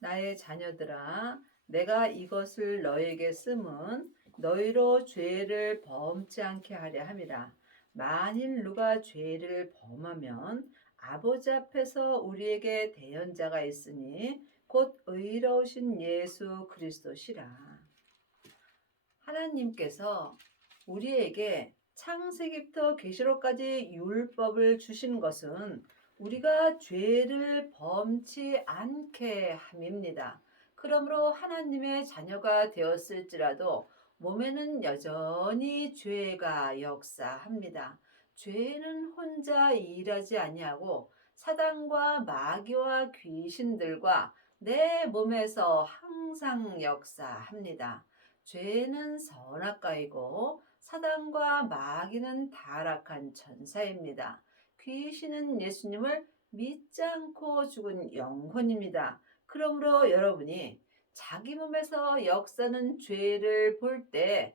나의 자녀들아, 내가 이것을 너에게 쓰면 너희로 죄를 범치 않게 하려 함이라. 만일 누가 죄를 범하면 아버지 앞에서 우리에게 대언자가 있으니 곧 의로우신 예수 그리스도시라. 하나님께서 우리에게 창세기부터 계시록까지 율법을 주신 것은 우리가 죄를 범치 않게 함입니다. 그러므로 하나님의 자녀가 되었을지라도 몸에는 여전히 죄가 역사합니다. 죄는 혼자 일하지 아니하고 사단과 마귀와 귀신들과 내 몸에서 항상 역사합니다. 죄는 선악과이고 사단과 마귀는 타락한 천사입니다. 귀신은 예수님을 믿지 않고 죽은 영혼입니다. 그러므로 여러분이 자기 몸에서 역사는 죄를 볼 때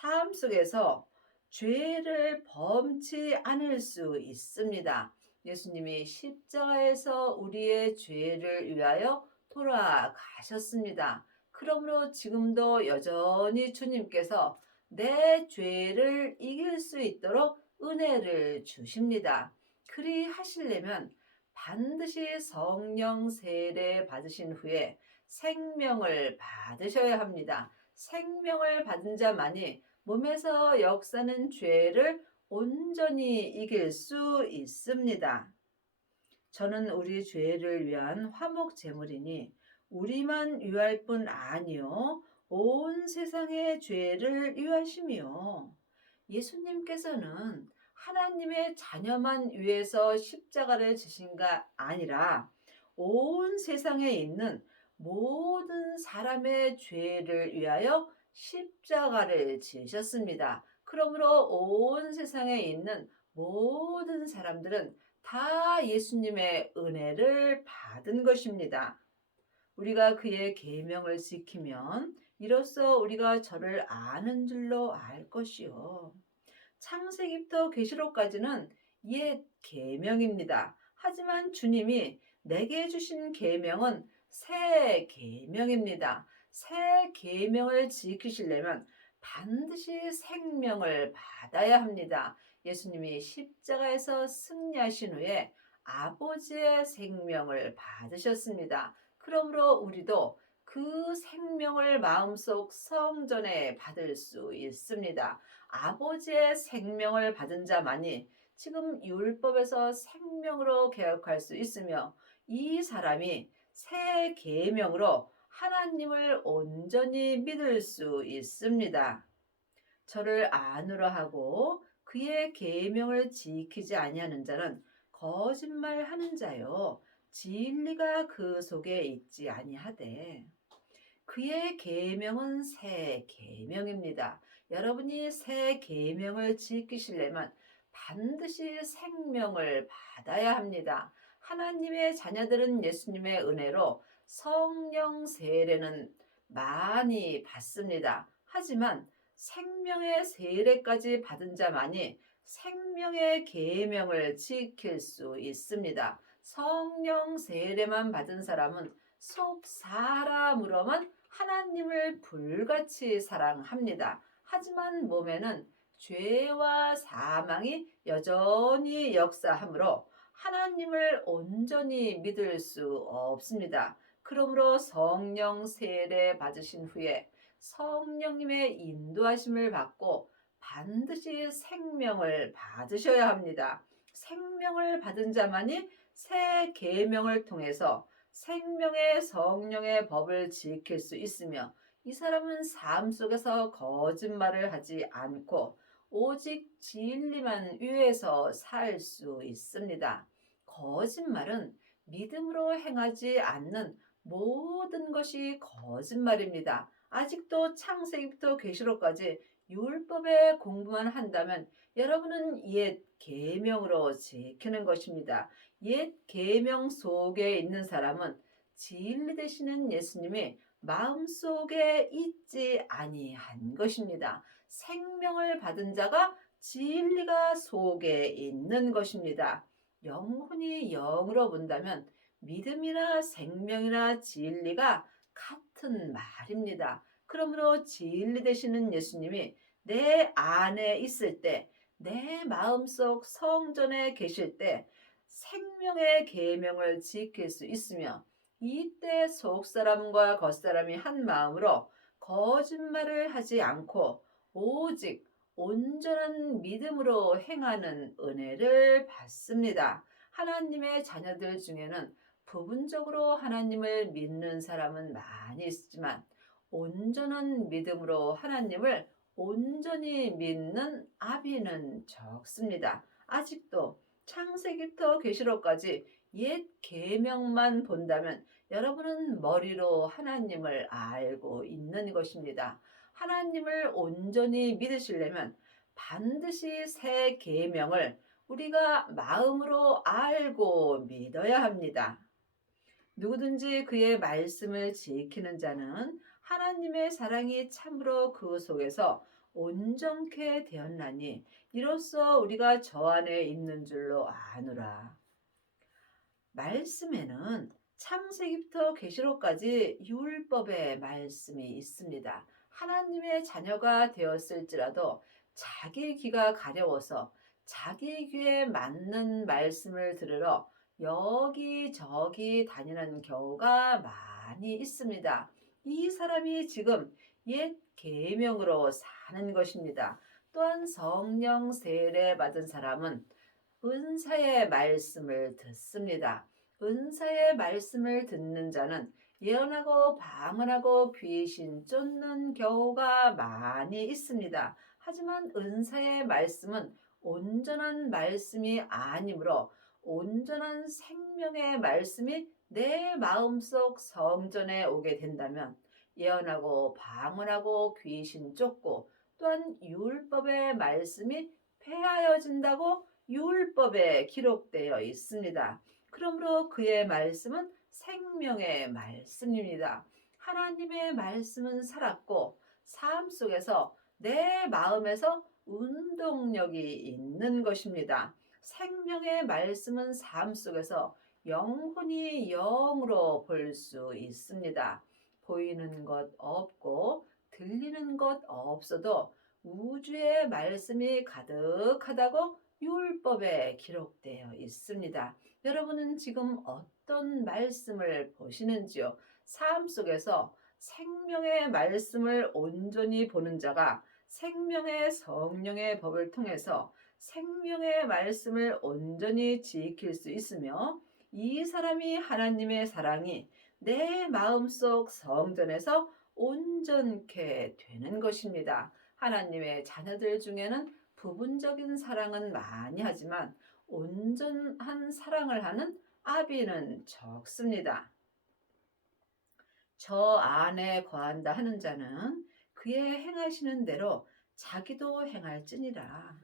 삶 속에서 죄를 범치 않을 수 있습니다. 예수님이 십자가에서 우리의 죄를 위하여 돌아가셨습니다. 그러므로 지금도 여전히 주님께서 내 죄를 이길 수 있도록 은혜를 주십니다. 그리 하시려면 반드시 성령 세례 받으신 후에 생명을 받으셔야 합니다. 생명을 받은 자만이 몸에서 역사는 죄를 온전히 이길 수 있습니다. 저는 우리 죄를 위한 화목 제물이니 우리만 위할 뿐 아니요 온 세상의 죄를 위하심이요. 예수님께서는 하나님의 자녀만 위해서 십자가를 지신가 아니라 온 세상에 있는 모든 사람의 죄를 위하여 십자가를 지셨습니다. 그러므로 온 세상에 있는 모든 사람들은 다 예수님의 은혜를 받은 것입니다. 우리가 그의 계명을 지키면 이로써 우리가 저를 아는 줄로 알 것이요. 창세기부터 계시록까지는 옛 계명입니다. 하지만 주님이 내게 주신 계명은 새 계명입니다. 새 계명을 지키시려면 반드시 생명을 받아야 합니다. 예수님이 십자가에서 승리하신 후에 아버지의 생명을 받으셨습니다. 그러므로 우리도 그 생명을 마음속 성전에 받을 수 있습니다. 아버지의 생명을 받은 자만이 지금 율법에서 생명으로 개혁할 수 있으며 이 사람이 새 계명으로 하나님을 온전히 믿을 수 있습니다. 저를 아노라 하고 그의 계명을 지키지 아니하는 자는 거짓말하는 자요 진리가 그 속에 있지 아니하되 그의 계명은 새 계명입니다. 여러분이 새 계명을 지키시려면 반드시 생명을 받아야 합니다. 하나님의 자녀들은 예수님의 은혜로 성령 세례는 많이 받습니다. 하지만 생명의 세례까지 받은 자만이 생명의 계명을 지킬 수 있습니다. 성령 세례만 받은 사람은 속 사람으로만 하나님을 불같이 사랑합니다. 하지만 몸에는 죄와 사망이 여전히 역사하므로 하나님을 온전히 믿을 수 없습니다. 그러므로 성령 세례 받으신 후에 성령님의 인도하심을 받고 반드시 생명을 받으셔야 합니다. 생명을 받은 자만이 새 계명을 통해서 생명의 성령의 법을 지킬 수 있으며 이 사람은 삶 속에서 거짓말을 하지 않고 오직 진리만 위해서 살 수 있습니다. 거짓말은 믿음으로 행하지 않는 모든 것이 거짓말입니다. 아직도 창세기부터 계시록까지 율법의 공부만 한다면 여러분은 옛 계명으로 지키는 것입니다. 옛 계명 속에 있는 사람은 진리 되시는 예수님이 마음속에 있지 아니한 것입니다. 생명을 받은 자가 진리가 속에 있는 것입니다. 영혼이 영으로 본다면 믿음이나 생명이나 진리가 같은 말입니다. 그러므로 진리 되시는 예수님이 내 안에 있을 때, 내 마음속 성전에 계실 때 생명의 계명을 지킬 수 있으며, 이때 속사람과 겉사람이 한 마음으로 거짓말을 하지 않고 오직 온전한 믿음으로 행하는 은혜를 받습니다. 하나님의 자녀들 중에는 부분적으로 하나님을 믿는 사람은 많이 있지만, 온전한 믿음으로 하나님을 온전히 믿는 아비는 적습니다. 아직도 창세기부터 계시록까지 옛 계명만 본다면 여러분은 머리로 하나님을 알고 있는 것입니다. 하나님을 온전히 믿으시려면 반드시 새 계명을 우리가 마음으로 알고 믿어야 합니다. 누구든지 그의 말씀을 지키는 자는 하나님의 사랑이 참으로 그 속에서 온전케 되었나니 이로써 우리가 저 안에 있는 줄로 아노라. 말씀에는 창세기부터 계시록까지 율법의 말씀이 있습니다. 하나님의 자녀가 되었을지라도 자기 귀가 가려워서 자기 귀에 맞는 말씀을 들으러 여기저기 다니는 경우가 많이 있습니다. 이 사람이 지금 옛 계명으로 사는 것입니다. 또한 성령 세례 받은 사람은 은사의 말씀을 듣습니다. 은사의 말씀을 듣는 자는 예언하고 방언하고 귀신 쫓는 경우가 많이 있습니다. 하지만 은사의 말씀은 온전한 말씀이 아니므로 온전한 생명의 말씀이 내 마음속 성전에 오게 된다면 예언하고 방언하고 귀신 쫓고 또한 율법의 말씀이 폐하여진다고 율법에 기록되어 있습니다. 그러므로 그의 말씀은 생명의 말씀입니다. 하나님의 말씀은 살았고 삶 속에서 내 마음에서 운동력이 있는 것입니다. 생명의 말씀은 삶 속에서 영혼이 영으로 볼 수 있습니다. 보이는 것 없고 들리는 것 없어도 우주의 말씀이 가득하다고 율법에 기록되어 있습니다. 여러분은 지금 어떤 말씀을 보시는지요? 삶 속에서 생명의 말씀을 온전히 보는 자가 생명의 성령의 법을 통해서 생명의 말씀을 온전히 지킬 수 있으며, 이 사람이 하나님의 사랑이 내 마음속 성전에서 온전케 되는 것입니다. 하나님의 자녀들 중에는 부분적인 사랑은 많이 하지만 온전한 사랑을 하는 아비는 적습니다. 저 안에 거한다 하는 자는 그의 행하시는 대로 자기도 행할지니라.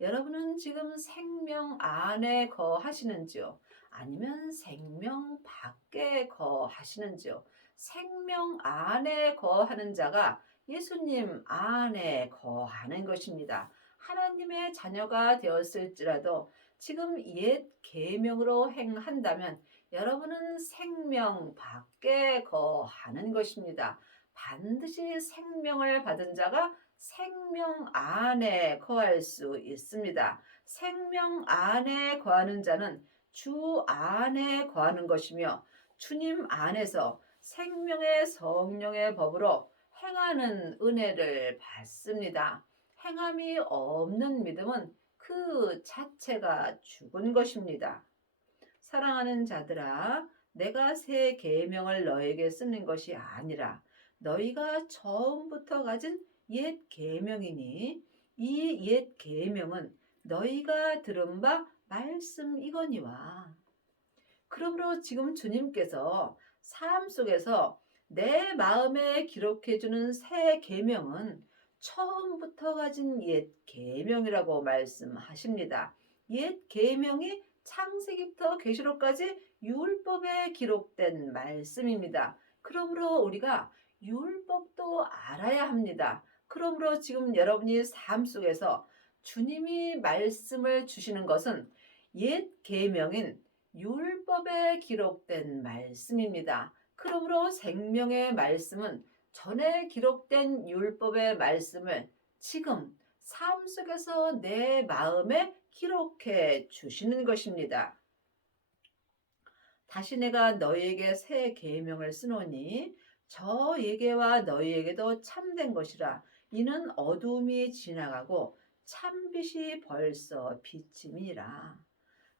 여러분은 지금 생명 안에 거하시는지요? 아니면 생명 밖에 거하시는지요? 생명 안에 거하는 자가 예수님 안에 거하는 것입니다. 하나님의 자녀가 되었을지라도 지금 옛 계명으로 행한다면 여러분은 생명 밖에 거하는 것입니다. 반드시 생명을 받은 자가 생명 안에 거할 수 있습니다. 생명 안에 거하는 자는 주 안에 거하는 것이며, 주님 안에서 생명의 성령의 법으로 행하는 은혜를 받습니다. 행함이 없는 믿음은 그 자체가 죽은 것입니다. 사랑하는 자들아, 내가 새 계명을 너에게 쓰는 것이 아니라 너희가 처음부터 가진 옛 계명이니 이 옛 계명은 너희가 들은 바 말씀이거니와. 그러므로 지금 주님께서 삶 속에서 내 마음에 기록해 주는 새 계명은 처음부터 가진 옛 계명이라고 말씀하십니다. 옛 계명이 창세기부터 계시록까지 율법에 기록된 말씀입니다. 그러므로 우리가 율법도 알아야 합니다. 그러므로 지금 여러분이 삶 속에서 주님이 말씀을 주시는 것은 옛 계명인 율법에 기록된 말씀입니다. 그러므로 생명의 말씀은 전에 기록된 율법의 말씀을 지금 삶 속에서 내 마음에 기록해 주시는 것입니다. 다시 내가 너희에게 새 계명을 쓰노니 저에게와 너희에게도 참된 것이라. 이는 어두움이 지나가고 참빛이 벌써 비침이라.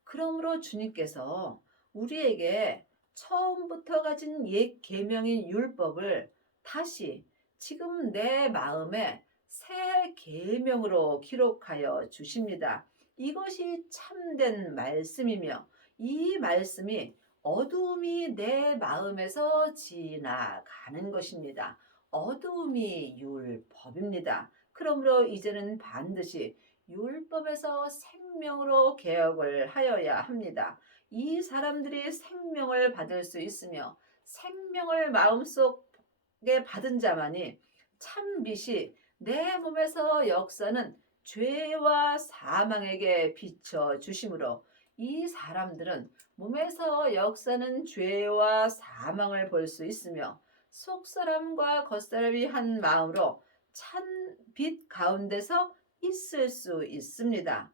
그러므로 주님께서 우리에게 처음부터 가진 옛 계명인 율법을 다시 지금 내 마음에 새 계명으로 기록하여 주십니다. 이것이 참된 말씀이며 이 말씀이 어두움이 내 마음에서 지나가는 것입니다. 어두움이 율법입니다. 그러므로 이제는 반드시 율법에서 생명으로 개혁을 하여야 합니다. 이 사람들이 생명을 받을 수 있으며 생명을 마음속에 받은 자만이 참빛이 내 몸에서 역사는 죄와 사망에게 비춰 주심으로 이 사람들은 몸에서 역사는 죄와 사망을 볼 수 있으며 속사람과 겉사람이 한 마음으로 찬 빛 가운데서 있을 수 있습니다.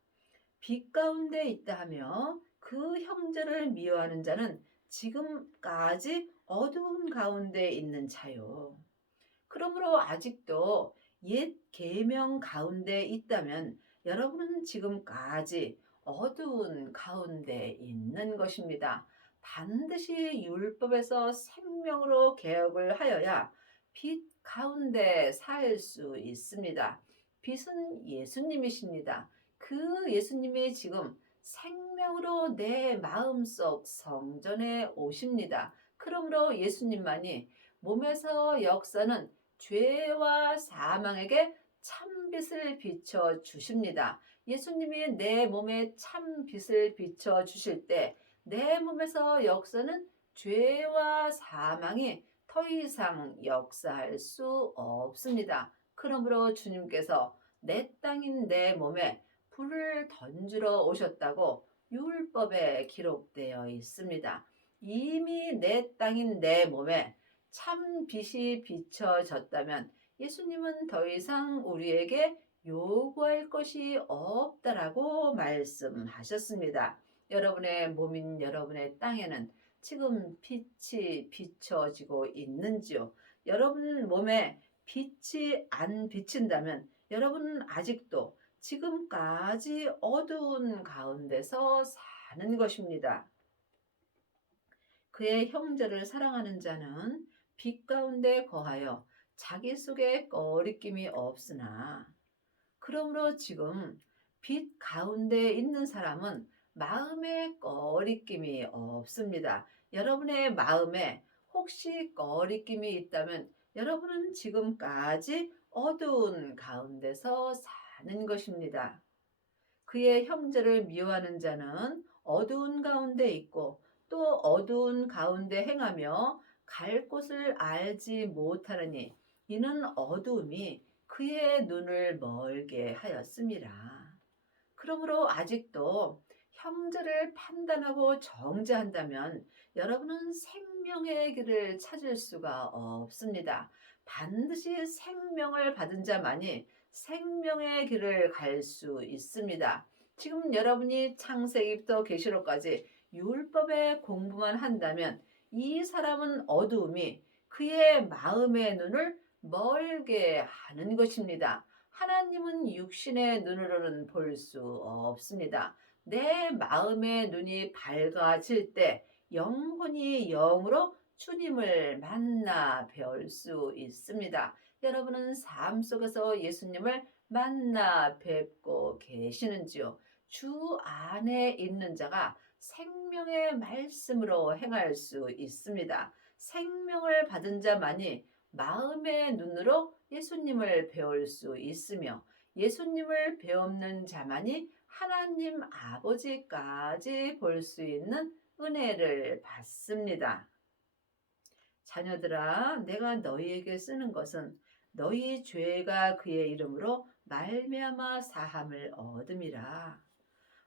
빛 가운데 있다 하며 그 형제를 미워하는 자는 지금까지 어두운 가운데 있는 자요. 그러므로 아직도 옛 계명 가운데 있다면 여러분은 지금까지 어두운 가운데 있는 것입니다. 반드시 율법에서 생명으로 개혁을 하여야 빛 가운데 살 수 있습니다. 빛은 예수님이십니다. 그 예수님이 지금 생명으로 내 마음속 성전에 오십니다. 그러므로 예수님만이 몸에서 역사는 죄와 사망에게 참빛을 비춰 주십니다. 예수님이 내 몸에 참빛을 비춰 주실 때 내 몸에서 역사는 죄와 사망이 더 이상 역사할 수 없습니다. 그러므로 주님께서 내 땅인 내 몸에 불을 던지러 오셨다고 율법에 기록되어 있습니다. 이미 내 땅인 내 몸에 참 빛이 비춰졌다면 예수님은 더 이상 우리에게 요구할 것이 없다라고 말씀하셨습니다. 여러분의 몸인 여러분의 땅에는 지금 빛이 비춰지고 있는지요? 여러분 몸에 빛이 안 비친다면 여러분은 아직도 지금까지 어두운 가운데서 사는 것입니다. 그의 형제를 사랑하는 자는 빛 가운데 거하여 자기 속에 꺼리낌이 없으나 그러므로 지금 빛 가운데 있는 사람은 마음에 꺼리낌이 없습니다. 여러분의 마음에 혹시 꺼리낌이 있다면 여러분은 지금까지 어두운 가운데서 사는 것입니다. 그의 형제를 미워하는 자는 어두운 가운데 있고 또 어두운 가운데 행하며 갈 곳을 알지 못하느니 이는 어두움이 그의 눈을 멀게 하였음이라. 그러므로 아직도 형제를 판단하고 정죄한다면 여러분은 생명의 길을 찾을 수가 없습니다. 반드시 생명을 받은 자만이 생명의 길을 갈 수 있습니다. 지금 여러분이 창세기부터 계시록까지 율법의 공부만 한다면 이 사람은 어두움이 그의 마음의 눈을 멀게 하는 것입니다. 하나님은 육신의 눈으로는 볼 수 없습니다. 내 마음의 눈이 밝아질 때 영혼이 영으로 주님을 만나 뵐 수 있습니다. 여러분은 삶 속에서 예수님을 만나 뵙고 계시는지요? 주 안에 있는 자가 생명의 말씀으로 행할 수 있습니다. 생명을 받은 자만이 마음의 눈으로 예수님을 배울 수 있으며 예수님을 배우는 자만이 하나님 아버지까지 볼 수 있는 은혜를 받습니다. 자녀들아, 내가 너희에게 쓰는 것은 너희 죄가 그의 이름으로 말미암아 사함을 얻음이라.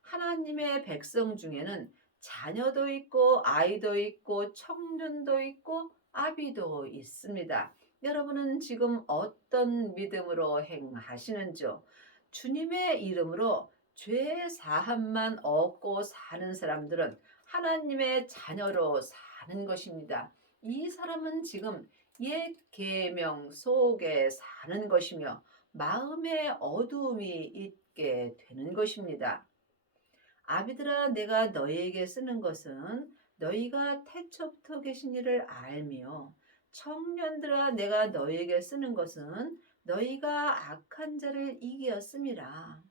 하나님의 백성 중에는 자녀도 있고 아이도 있고 청년도 있고 아비도 있습니다. 여러분은 지금 어떤 믿음으로 행하시는지요? 주님의 이름으로 죄 사함만 얻고 사는 사람들은 하나님의 자녀로 사는 것입니다. 이 사람은 지금 옛 계명 속에 사는 것이며 마음에 어두움이 있게 되는 것입니다. 아비들아 내가 너희에게 쓰는 것은 너희가 태초부터 계신 이를 알며 청년들아 내가 너희에게 쓰는 것은 너희가 악한 자를 이기었음이라.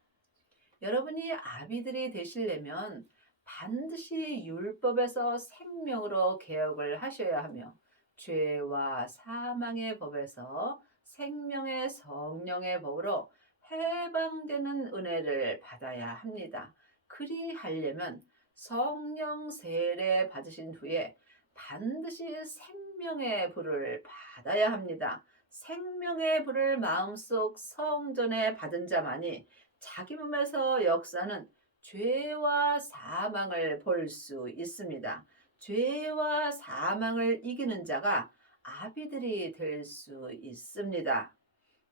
여러분이 아비들이 되시려면 반드시 율법에서 생명으로 개혁을 하셔야 하며 죄와 사망의 법에서 생명의 성령의 법으로 해방되는 은혜를 받아야 합니다. 그리하려면 성령 세례 받으신 후에 반드시 생명의 불을 받아야 합니다. 생명의 불을 마음속 성전에 받은 자만이 자기 몸에서 역사는 죄와 사망을 볼 수 있습니다. 죄와 사망을 이기는 자가 아비들이 될 수 있습니다.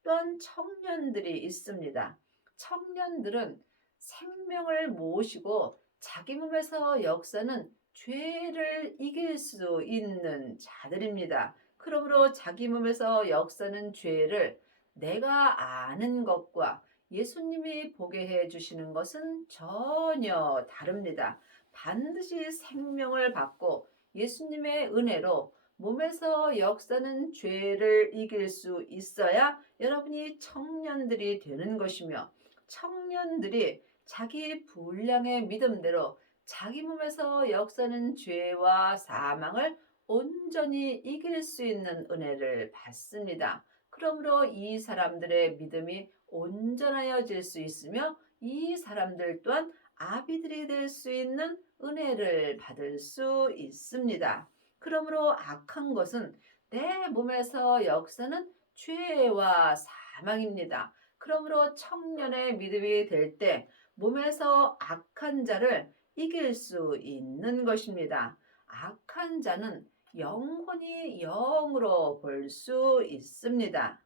또한 청년들이 있습니다. 청년들은 생명을 모시고 자기 몸에서 역사는 죄를 이길 수 있는 자들입니다. 그러므로 자기 몸에서 역사는 죄를 내가 아는 것과 예수님이 보게 해 주시는 것은 전혀 다릅니다. 반드시 생명을 받고 예수님의 은혜로 몸에서 역사는 죄를 이길 수 있어야 여러분이 청년들이 되는 것이며 청년들이 자기 분량의 믿음대로 자기 몸에서 역사는 죄와 사망을 온전히 이길 수 있는 은혜를 받습니다. 그러므로 이 사람들의 믿음이 온전하여질 수 있으며 이 사람들 또한 아비들이 될 수 있는 은혜를 받을 수 있습니다. 그러므로 악한 것은 내 몸에서 역사는 죄와 사망입니다. 그러므로 청년의 믿음이 될 때 몸에서 악한 자를 이길 수 있는 것입니다. 악한 자는 영혼이 영으로 볼 수 있습니다.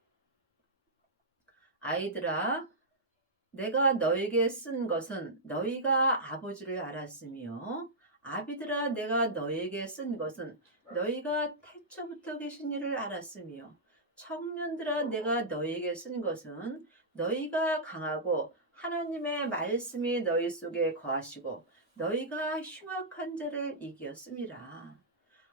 아이들아, 내가 너에게 쓴 것은 너희가 아버지를 알았으며 아비들아 내가 너에게 쓴 것은 너희가 태초부터 계신 이를 알았으며 청년들아 내가 너에게 쓴 것은 너희가 강하고 하나님의 말씀이 너희 속에 거하시고 너희가 흉악한 자를 이기었음이라.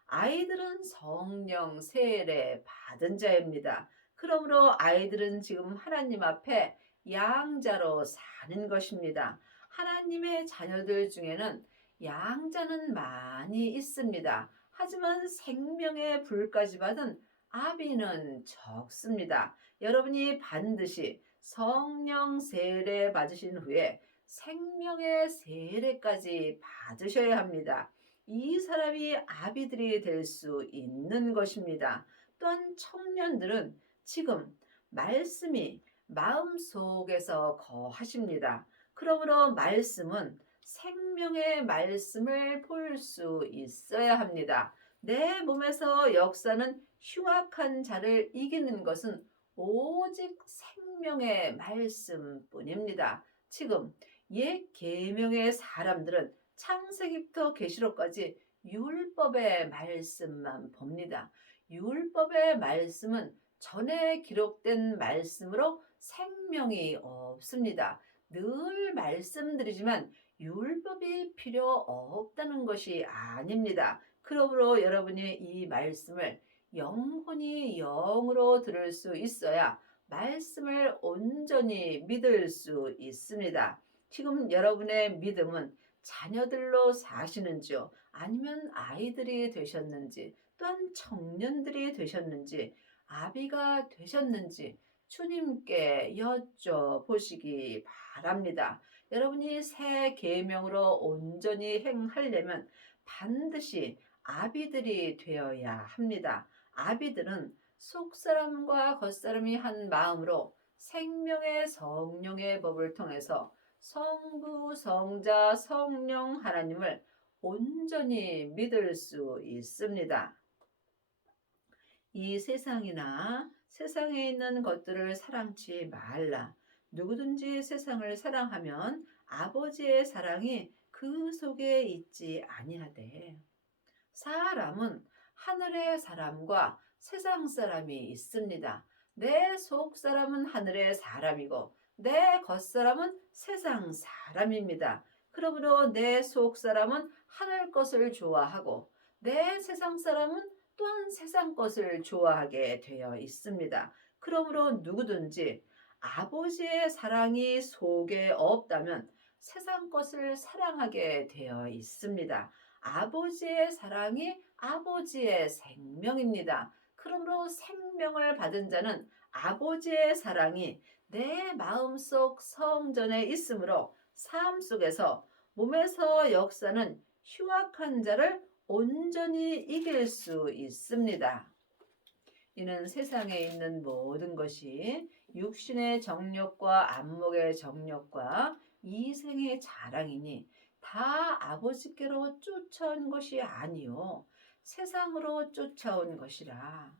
아이들은 성령 세례 받은 자입니다. 그러므로 아이들은 지금 하나님 앞에 양자로 사는 것입니다. 하나님의 자녀들 중에는 양자는 많이 있습니다. 하지만 생명의 불까지 받은 아비는 적습니다. 여러분이 반드시 성령 세례 받으신 후에 생명의 세례까지 받으셔야 합니다. 이 사람이 아비들이 될 수 있는 것입니다. 또한 청년들은 지금 말씀이 마음속에서 거하십니다. 그러므로 말씀은 생명의 말씀을 볼 수 있어야 합니다. 내 몸에서 역사는 흉악한 자를 이기는 것은 오직 생명의 말씀뿐입니다. 지금 옛 계명의 사람들은 창세기부터 계시록까지 율법의 말씀만 봅니다. 율법의 말씀은 전에 기록된 말씀으로 생명이 없습니다. 늘 말씀드리지만 율법이 필요 없다는 것이 아닙니다. 그러므로 여러분이 이 말씀을 영혼이 영으로 들을 수 있어야 말씀을 온전히 믿을 수 있습니다. 지금 여러분의 믿음은 자녀들로 사시는지요? 아니면 아이들이 되셨는지, 또한 청년들이 되셨는지, 아비가 되셨는지 주님께 여쭤보시기 바랍니다. 여러분이 새 계명으로 온전히 행하려면 반드시 아비들이 되어야 합니다. 아비들은 속사람과 겉사람이 한 마음으로 생명의 성령의 법을 통해서 성부, 성자, 성령 하나님을 온전히 믿을 수 있습니다. 이 세상이나 세상에 있는 것들을 사랑치 말라. 누구든지 세상을 사랑하면 아버지의 사랑이 그 속에 있지 아니하되. 사람은 하늘의 사람과 세상 사람이 있습니다. 내 속 사람은 하늘의 사람이고 내 겉 사람은 세상 사람입니다. 그러므로 내 속 사람은 하늘 것을 좋아하고 내 세상 사람은 또한 세상 것을 좋아하게 되어 있습니다. 그러므로 누구든지 아버지의 사랑이 속에 없다면 세상 것을 사랑하게 되어 있습니다. 아버지의 사랑이 아버지의 생명입니다. 그러므로 생명을 받은 자는 아버지의 사랑이 내 마음속 성전에 있으므로 삶 속에서 몸에서 역사는 휴학한 자를 온전히 이길 수 있습니다. 이는 세상에 있는 모든 것이 육신의 정욕과 안목의 정욕과 이생의 자랑이니 다 아버지께로 쫓아온 것이 아니요 세상으로 쫓아온 것이라.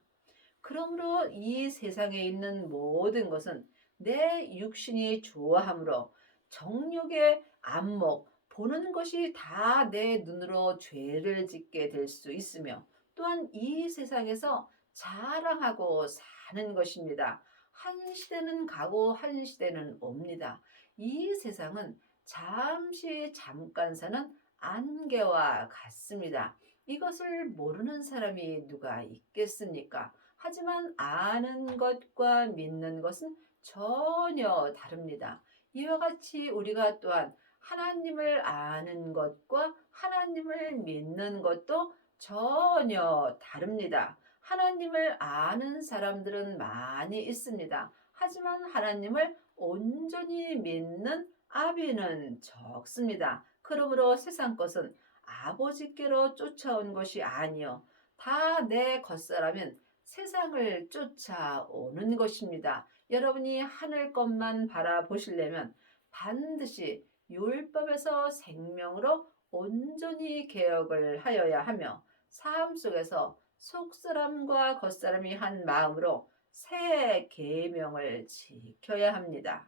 그러므로 이 세상에 있는 모든 것은 내 육신이 좋아하므로 정욕의 안목 보는 것이 다 내 눈으로 죄를 짓게 될 수 있으며 또한 이 세상에서 자랑하고 사는 것입니다. 한 시대는 가고 한 시대는 옵니다. 이 세상은 잠시 잠깐 사는 안개와 같습니다. 이것을 모르는 사람이 누가 있겠습니까? 하지만 아는 것과 믿는 것은 전혀 다릅니다. 이와 같이 우리가 또한 하나님을 아는 것과 하나님을 믿는 것도 전혀 다릅니다. 하나님을 아는 사람들은 많이 있습니다. 하지만 하나님을 온전히 믿는 아비는 적습니다. 그러므로 세상 것은 아버지께로 쫓아온 것이 아니요 다 내 겉사람은 세상을 쫓아오는 것입니다. 여러분이 하늘 것만 바라보시려면 반드시 율법에서 생명으로 온전히 개혁을 하여야 하며 삶 속에서 속사람과 겉사람이 한 마음으로 새 계명을 지켜야 합니다.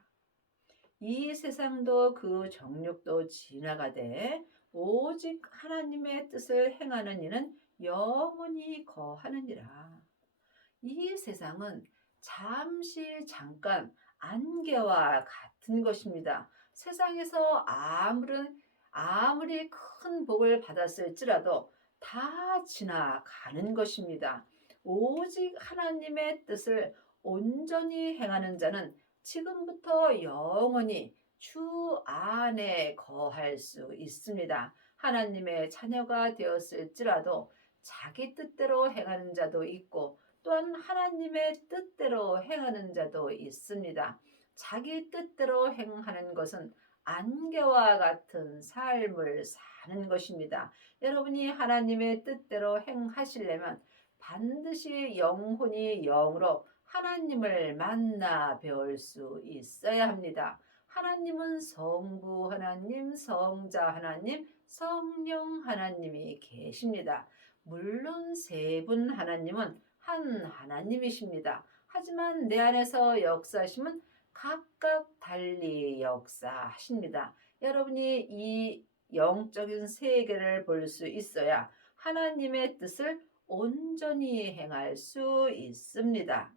이 세상도 그 정욕도 지나가되 오직 하나님의 뜻을 행하는 이는 영원히 거하느니라. 이 세상은 잠시 잠깐 안개와 같은 것입니다. 세상에서 아무리 큰 복을 받았을지라도 다 지나가는 것입니다. 오직 하나님의 뜻을 온전히 행하는 자는 지금부터 영원히 주 안에 거할 수 있습니다. 하나님의 자녀가 되었을지라도 자기 뜻대로 행하는 자도 있고 또한 하나님의 뜻대로 행하는 자도 있습니다. 자기 뜻대로 행하는 것은 안개와 같은 삶을 사는 것입니다. 여러분이 하나님의 뜻대로 행하시려면 반드시 영혼이 영으로 하나님을 만나 배울 수 있어야 합니다. 하나님은 성부 하나님, 성자 하나님, 성령 하나님이 계십니다. 물론 세 분 하나님은 한 하나님이십니다. 하지만 내 안에서 역사하심은 각각 달리 역사하십니다. 여러분이 이 영적인 세계를 볼 수 있어야 하나님의 뜻을 온전히 행할 수 있습니다.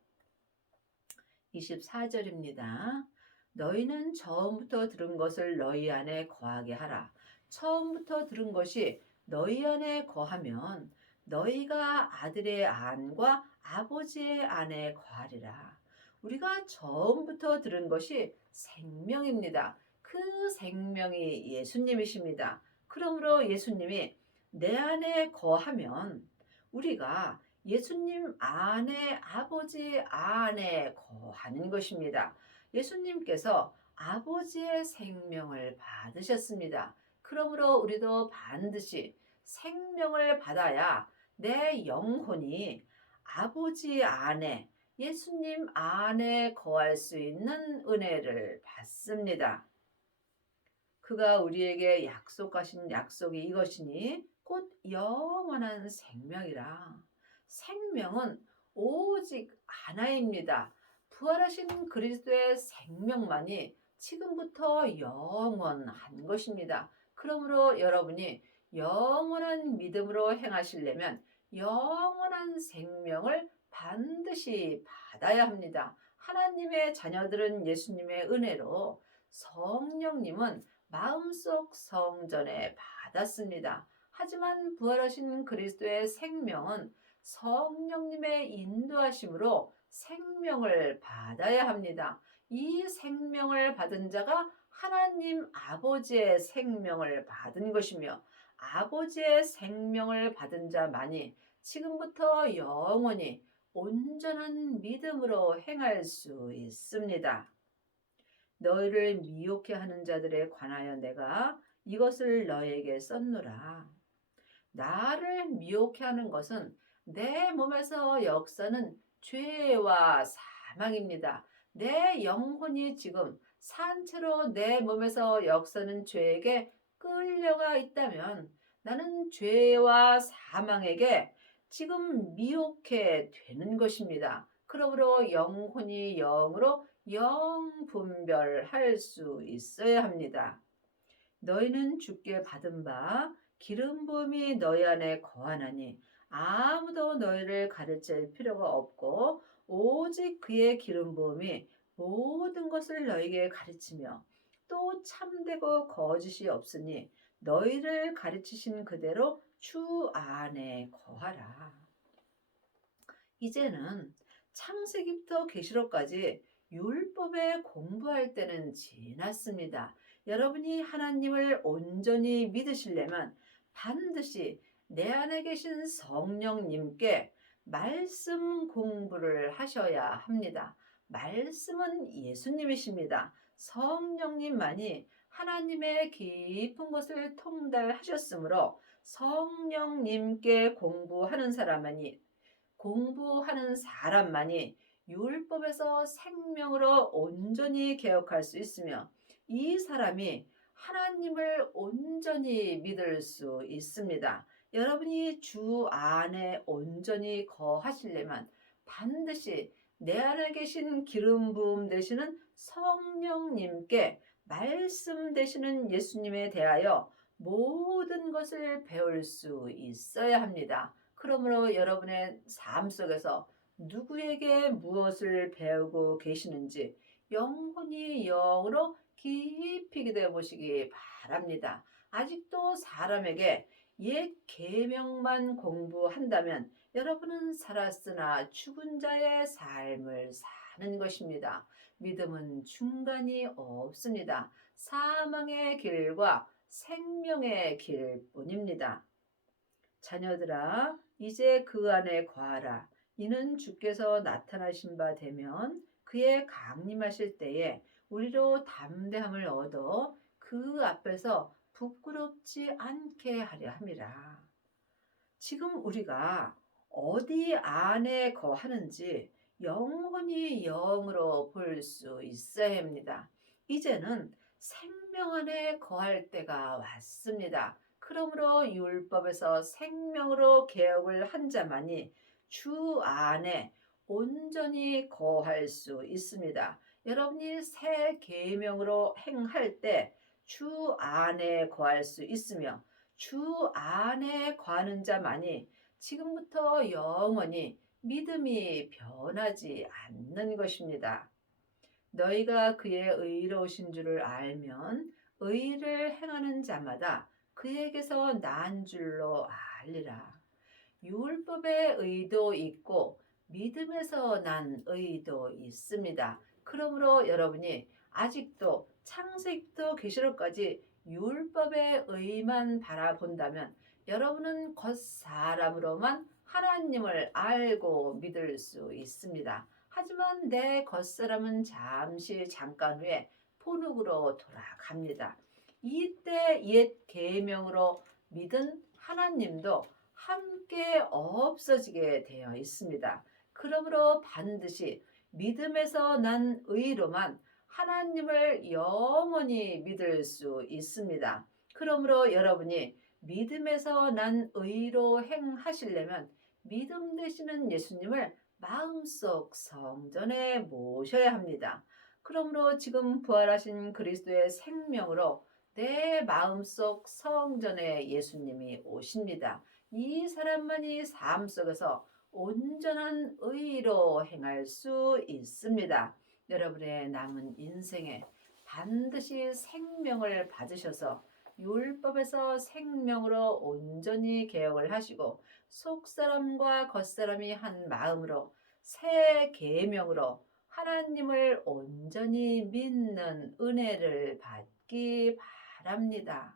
24절입니다. 너희는 처음부터 들은 것을 너희 안에 거하게 하라. 처음부터 들은 것이 너희 안에 거하면 너희가 아들의 안과 아버지의 안에 거하리라. 우리가 처음부터 들은 것이 생명입니다. 그 생명이 예수님이십니다. 그러므로 예수님이 내 안에 거하면 우리가 예수님 안에 아버지 안에 거하는 것입니다. 예수님께서 아버지의 생명을 받으셨습니다. 그러므로 우리도 반드시 생명을 받아야 내 영혼이 아버지 안에 예수님 안에 거할 수 있는 은혜를 받습니다. 그가 우리에게 약속하신 약속이 이것이니 곧 영원한 생명이라. 생명은 오직 하나입니다. 부활하신 그리스도의 생명만이 지금부터 영원한 것입니다. 그러므로 여러분이 영원한 믿음으로 행하시려면 영원한 생명을 반드시 받아야 합니다. 하나님의 자녀들은 예수님의 은혜로 성령님은 마음속 성전에 받았습니다. 하지만 부활하신 그리스도의 생명은 성령님의 인도하심으로 생명을 받아야 합니다. 이 생명을 받은 자가 하나님 아버지의 생명을 받은 것이며 아버지의 생명을 받은 자만이 지금부터 영원히 온전한 믿음으로 행할 수 있습니다. 너희를 미혹해 하는 자들에 관하여 내가 이것을 너희에게 썼노라. 나를 미혹해 하는 것은 내 몸에서 역사는 죄와 사망입니다. 내 영혼이 지금 산채로 내 몸에서 역사는 죄에게 끌려가 있다면 나는 죄와 사망에게 지금 미혹해 되는 것입니다. 그러므로 영혼이 영으로 영 분별할 수 있어야 합니다. 너희는 주께 받은 바 기름 부음이 너희 안에 거하나니 아무도 너희를 가르칠 필요가 없고 오직 그의 기름 부음이 모든 것을 너희에게 가르치며 또 참되고 거짓이 없으니 너희를 가르치신 그대로 주 안에 거하라. 이제는 창세기부터 계시록까지 율법에 공부할 때는 지났습니다. 여러분이 하나님을 온전히 믿으시려면 반드시 내 안에 계신 성령님께 말씀 공부를 하셔야 합니다. 말씀은 예수님이십니다. 성령님만이 하나님의 깊은 것을 통달하셨으므로 성령님께 공부하는 사람만이 율법에서 생명으로 온전히 개혁할 수 있으며 이 사람이 하나님을 온전히 믿을 수 있습니다. 여러분이 주 안에 온전히 거하시려면 반드시 내 안에 계신 기름 부음 되시는 성령님께 말씀 되시는 예수님에 대하여 모든 것을 배울 수 있어야 합니다. 그러므로 여러분의 삶 속에서 누구에게 무엇을 배우고 계시는지 영혼이 영으로 깊이 기도해 보시기 바랍니다. 아직도 사람에게 옛 계명만 공부한다면 여러분은 살았으나 죽은 자의 삶을 사는 것입니다. 믿음은 중간이 없습니다. 사망의 길과 생명의 길뿐입니다. 자녀들아, 이제 그 안에 거하라. 이는 주께서 나타나신 바 되면 그의 강림하실 때에 우리로 담대함을 얻어 그 앞에서 부끄럽지 않게 하려 함이라. 지금 우리가 어디 안에 거하는지 영혼이 영으로 볼 수 있어야 합니다. 이제는 생명 안에 거할 때가 왔습니다. 그러므로 율법에서 생명으로 개혁을 한 자만이 주 안에 온전히 거할 수 있습니다. 여러분이 새 계명으로 행할 때 주 안에 거할 수 있으며 주 안에 거하는 자만이 지금부터 영원히 믿음이 변하지 않는 것입니다. 너희가 그의 의로우신 줄을 알면 의를 행하는 자마다 그에게서 난 줄로 알리라. 율법의 의도 있고 믿음에서 난 의도 있습니다. 그러므로 여러분이 아직도 창세기부터 계시록까지 율법의 의만 바라본다면 여러분은 겉사람으로만 하나님을 알고 믿을 수 있습니다. 하지만 내 겉사람은 잠깐 후에 본흙으로 돌아갑니다. 이때 옛 계명으로 믿은 하나님도 함께 없어지게 되어 있습니다. 그러므로 반드시 믿음에서 난 의로만 하나님을 영원히 믿을 수 있습니다. 그러므로 여러분이 믿음에서 난 의로 행하시려면 믿음 되시는 예수님을 마음속 성전에 모셔야 합니다. 그러므로 지금 부활하신 그리스도의 생명으로 내 마음속 성전에 예수님이 오십니다. 이 사람만이 삶 속에서 온전한 의로 행할 수 있습니다. 여러분의 남은 인생에 반드시 생명을 받으셔서 율법에서 생명으로 온전히 개혁을 하시고 속사람과 겉사람이 한 마음으로 새 계명으로 하나님을 온전히 믿는 은혜를 받기 바랍니다.